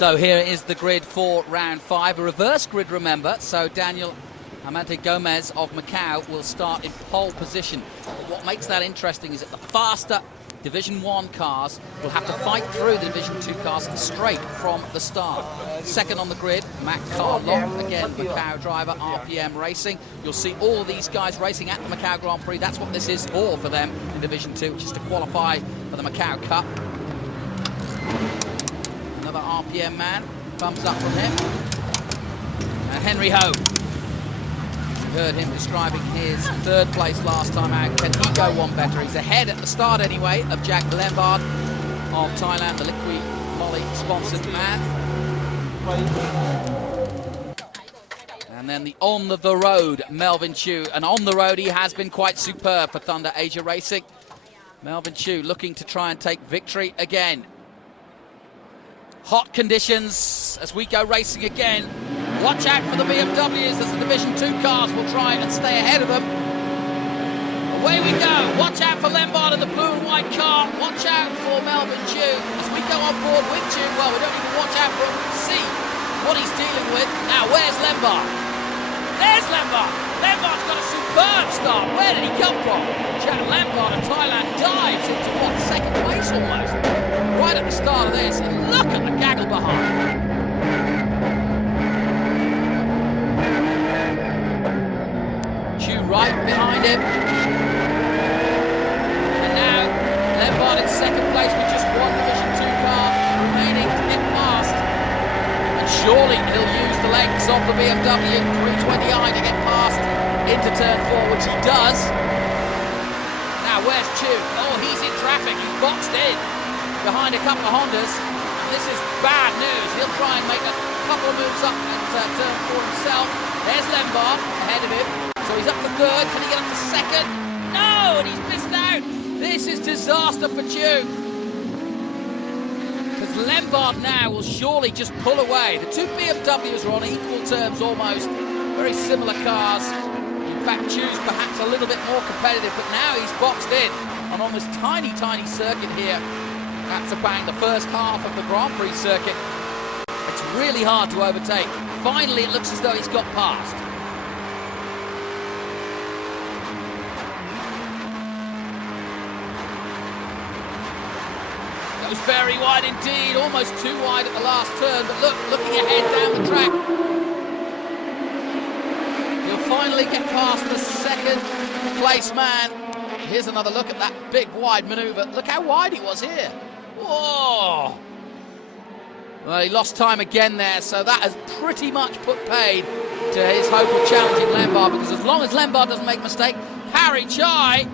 So here is the grid for round 5, a reverse grid, remember. So Daniel Amante Gomez of Macau will start in pole position. But what makes that interesting is that the faster Division 1 cars will have to fight through the Division 2 cars straight from the start. Second on the grid, Mac Carlock, again Macau driver, RPM Racing. You'll see all of these guys racing at the Macau Grand Prix. That's what this is for them in Division 2, which is to qualify for the Macau Cup. Another RPM man, thumbs up from him. And Henry Ho. You heard him describing his 3rd place last time out. Can he go one better? He's ahead at the start anyway of Jack Lembard of Thailand, the Liqui Moly sponsored man. And then the on the road, Melvin Choo. And on the road, he has been quite superb for Thunder Asia Racing. Melvin Choo looking to try and take victory again. Hot conditions as we go racing again. Watch out for the BMWs as the Division 2 cars will try and stay ahead of them. Away we go. Watch out for Lembard in the blue and white car. Watch out for Melvin Choo. As we go on board with Choo, well, we don't even watch out for him. We can see what he's dealing with. Now, where's Lembard? There's Lembard. Lembard's got a superb start. Where did he come from? Jack Lembard of Thailand dives into, what, 2nd place almost? Right at the start of this. And look at the gaggle behind. Right behind him. And now Lembard in 2nd place with just one Division 2 car remaining to get past. And surely he'll use the legs of the BMW 320i to get past into turn 4, which he does. Now where's Choo? Oh, he's in traffic. He's boxed in behind a couple of Hondas. And this is bad news. He'll try and make a couple of moves up at turn 4 himself. There's Lembard ahead of him. So he's up for 3rd. Can he get up to 2nd? No, and he's missed out. This is disaster for Choo. Because Lembard now will surely just pull away. The 2 BMWs are on equal terms almost. Very similar cars. In fact, Choo's perhaps a little bit more competitive, but now he's boxed in on this tiny, tiny circuit here at Sepang, the first half of the Grand Prix circuit. It's really hard to overtake. Finally, it looks as though he's got past. Was very wide indeed, almost too wide at the last turn, but look, looking ahead down the track. He'll finally get past the 2nd place man. Here's another look at that big wide manoeuvre. Look how wide he was here. Whoa! Well, he lost time again there, so that has pretty much put paid to his hope of challenging Lembard, because as long as Lembard doesn't make a mistake, Harry Chai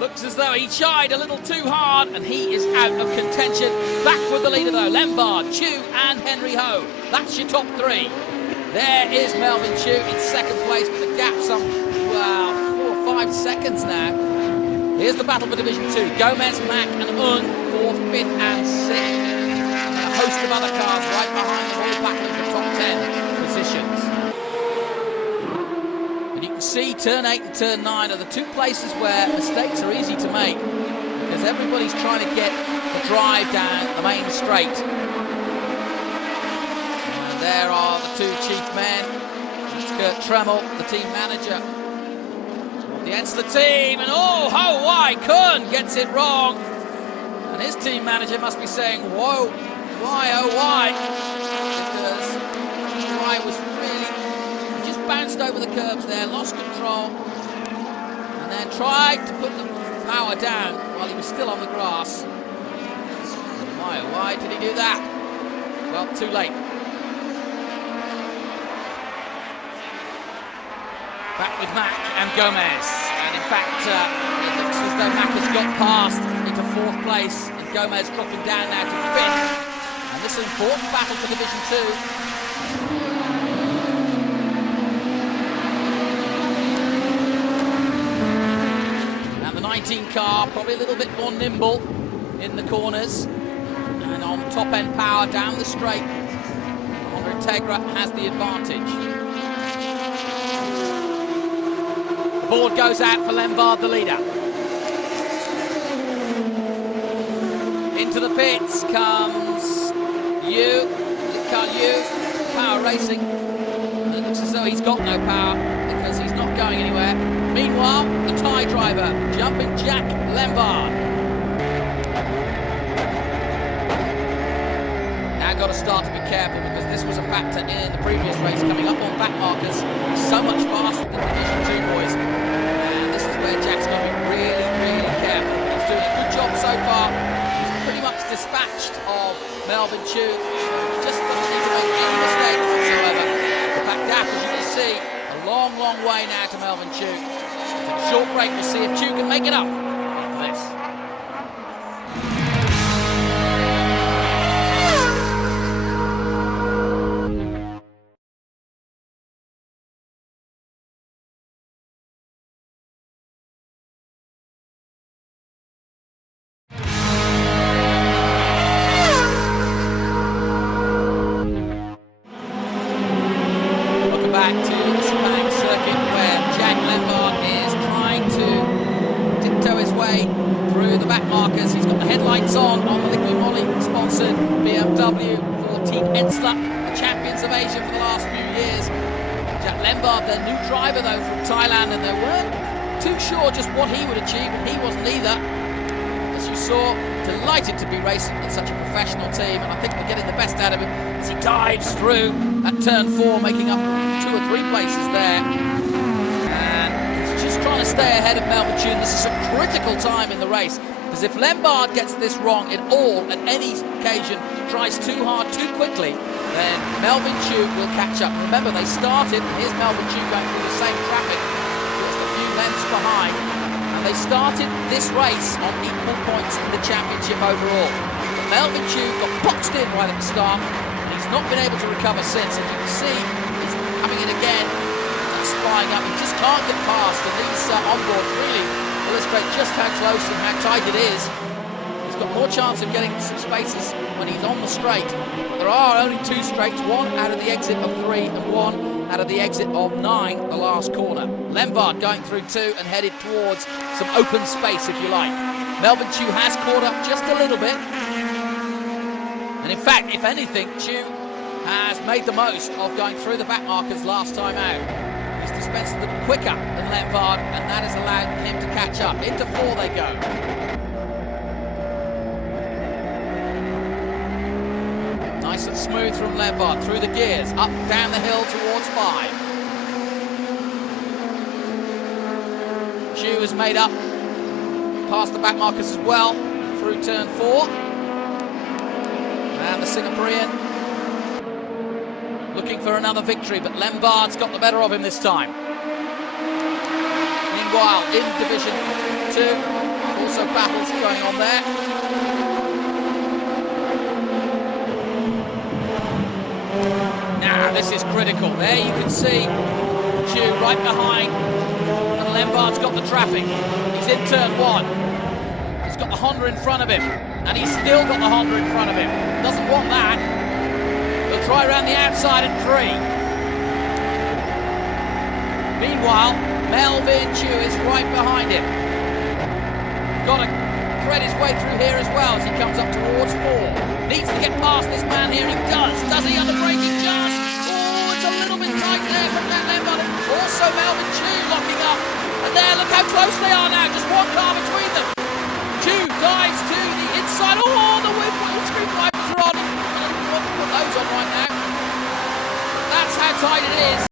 looks as though he shied a little too hard, and he is out of contention. Back with the leader though, Lembard, Choo and Henry Ho. That's your top 3. There is Melvin Choo in 2nd place with a gap some, 4 or 5 seconds now. Here's the battle for Division 2. Gomez, Mac and Un, 4th, 5th and 6th. And a host of other cars right behind them, all battling for top 10 positions. See, turn 8 and turn 9 are the 2 places where mistakes are easy to make, because everybody's trying to get the drive down the main straight. And there are the 2 chief men. It's Kurt Tremmel, the team manager of the Ensler team, and oh, Ho Wai Kun gets it wrong. And his team manager must be saying, whoa, why, oh, why? Because Wai was bounced over the curbs there, lost control, and then tried to put the power down while he was still on the grass. Why did he do that? Well, too late. Back with Mac and Gomez, and in fact, it looks as though Mac has got past into 4th place, and Gomez dropping down now to 5th. And this is an important battle for Division 2. Car, probably a little bit more nimble in the corners, and on top end power down the straight. Honda Integra has the advantage. The board goes out for Lembard, the leader. Into the pits comes Yu, Power Racing. It looks as though he's got no power because he's not going anywhere. Meanwhile, the Thai driver, jumping Jack Lembard. Now got to start to be careful because this was a factor in the previous race, coming up on back markers. He's so much faster than Division 2 boys. And this is where Jack's got to be really, really careful. He's doing a good job so far. He's pretty much dispatched of Melvin Choo. Just doesn't need to make any mistakes whatsoever. The back gap, as you can see, a long, long way now to Melvin Choo. Take a short break, we'll see if Choo can make it up after this. Back to the sepang circuit where Jack Lembard is trying to tiptoe his way through the back markers. He's got the headlights on the Liquid Moly sponsored BMW for Team Ensla, the champions of Asia for the last few years. Jack Lembard, their new driver though from Thailand, and they weren't too sure just what he would achieve, and he wasn't either. As you saw, delighted to be racing in such a professional team, and I think we're getting the best out of him as he dives through at turn 4, making up 2 or 3 places there. And he's just trying to stay ahead of Melvin Choo. This is a critical time in the race, because if Lembard gets this wrong at all, at any occasion, tries too hard, too quickly, then Melvin Choo will catch up. Remember, they started, and here's Melvin Choo going through the same traffic, just a few lengths behind. They started this race on equal points in the championship overall. But Melvin Choo got boxed in right at the start, and he's not been able to recover since. And you can see he's coming in again, just flying up. He just can't get past, and these onboards really illustrate just how close and how tight it is. He's got more chance of getting some spaces when he's on the straight. But there are only 2 straights, one out of the exit of 3 and one out of the exit of 9, the last corner. Lembard going through 2 and headed towards some open space, if you like. Melvin Choo has caught up just a little bit. And in fact, if anything, Choo has made the most of going through the back markers last time out. He's dispensed them quicker than Lembard, and that has allowed him to catch up. Into 4 they go. Nice and smooth from Lembard, through the gears, up, down the hill towards 5. Choo has made up, past the back markers as well, through turn 4. And the Singaporean looking for another victory, but Lembard's got the better of him this time. Meanwhile, in Division 2, also battles going on there. Now, this is critical. There you can see Choo right behind, and Lembard's got the traffic. He's in turn 1. He's got the Honda in front of him, and he's still got the Honda in front of him. Doesn't want that. He'll try around the outside at 3. Meanwhile, Melvin Choo is right behind him. Got to thread his way through here as well as he comes up towards 4. Needs to get past this man here. He does. Does he? Under braking just? Oh, it's a little bit tight there from that Lembard. Also Melvin Choo locking up. And there, look how close they are now. Just 1 car between them. Choo dives to the inside. Oh, the windscreen wipers are on. I don't want to put those on right now. That's how tight it is.